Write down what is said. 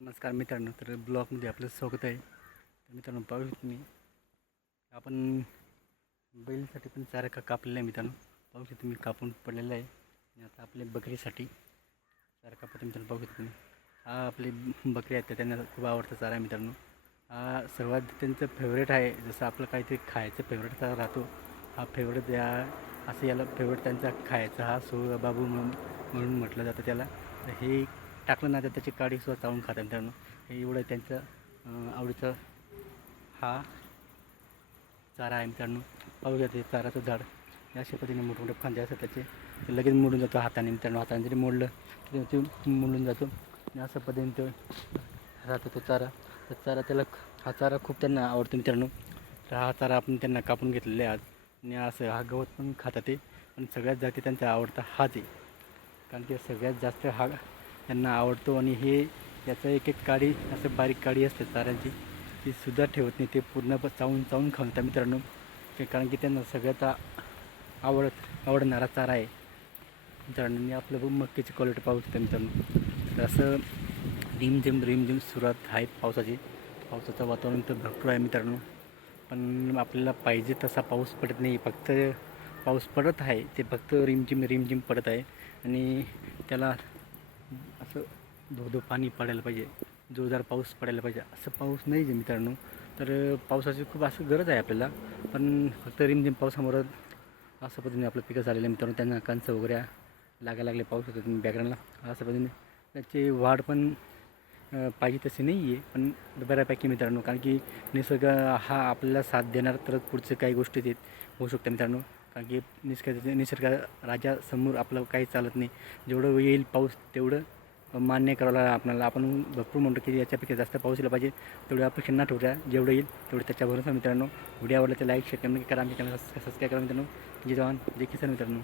नमस्कार मित्रांनो तर ब्लॉगमध्ये आपलं स्वागत आहे. तर मित्रांनो पाहू शकतो तुम्ही आपण बैलसाठी पण चारा का कापलेला आहे मित्रांनो. पाहू शकतो तुम्ही कापून पडलेला आहे. आणि आता आपल्या बकरीसाठी चारा कापत मित्रांनो पाहू शकतो तुम्ही हा आपले बकरी आहेत तर त्यांना खूप आवडता चारा आहे मित्रांनो. हा सर्वात त्यांचं फेवरेट आहे. जसं आपलं काहीतरी खायचं फेवरेट चारा राहतो. हा फेवरेट या असं याला फेवरेट त्यांचा खायचा हा सो बाबू म्हणून म्हणून म्हटलं जातं त्याला. तर हे टाकलं ना तर त्याची काडी सुद्धा चावून खातात मित्रांनो. हे एवढं त्यांचं आवडीचं हा चारा आहे मित्रांनो. पाहू ते चाराचं झाड. या अशा पद्धतीने मोठमोठे फांदे असतात त्याचे. ते लगेच मोडून जातो हाताने मित्रांनो. हाताने जरी मोडलं तरी ते मोडून जातो. आणि अशा पद्धतीने तो राहतो तो चारा. तर चारा त्याला हा चारा खूप त्यांना आवडतो मित्रांनो. तर हा चारा आपण त्यांना कापून घेतलेला आहे आज. आणि असं हा गवत पण खातात ते. पण सगळ्यात जास्त त्यांचा आवडता हाच आहे. कारण की सगळ्यात जास्त हा त्यांना आवडतो आणि हे याचं एक एक काडी असं बारीक काडी असते चाऱ्यांची ती सुद्धा ठेवत नाही. ते पूर्ण चावून चावून खाऊन मित्रांनो. कारण की त्यांना सगळ्यात आवडत आवडणारा चारा आहे. मित्रांनो आपलं बघ क्वालिटी पाहू शकता मित्रांनो. तर असं रिमझिम रिमझिम सुरुवात आहे पावसाची. पावसाचं वातावरण तर भरपूर आहे मित्रांनो. पण आपल्याला पाहिजे तसा पाऊस पडत नाही. फक्त पाऊस पडत आहे. ते फक्त रिमझिम रिमझिम पडत आहे. आणि त्याला असं धोधो पाणी पडायला पाहिजे जोरदार पाऊस पडायला पाहिजे. असं पाऊस नाही आहे मित्रांनो. तर पावसाची खूप असं गरज आहे आपल्याला. पण फक्त रिमझिम पावसामुळं असं पद्धतीने आपलं पिकं झालेलं आहे मित्रांनो. त्यांना कंच वगैरे लागायला लागले पाऊस होतो बॅकग्राऊंडला. असं पद्धतीने त्याची वाढ पण पाहिजे तशी नाही आहे पण बऱ्यापैकी मित्रांनो कारण की निसर्ग हा आपल्याला साथ देणार तर पुढचे काही गोष्टी ते होऊ शकतात मित्रांनो. कारण की निसर्ग निसर्ग राजासमोर आपलं काही चालत नाही. जेवढं येईल पाऊस तेवढं मान्य करावं आपल्याला आपण भरपूर म्हणतो की याच्यापेक्षा जास्त पाऊस यायला पाहिजे. तेवढी अपेक्षा न ठेवता जेवढं येईल तेवढं त्याच्यावरच मित्रांनो व्हिडिओ आवडला तर लाईक शेअर करा. आमच्या चॅनल सबस्क्राईब करा मित्रांनो. जय जवान जय किसान मित्रांनो.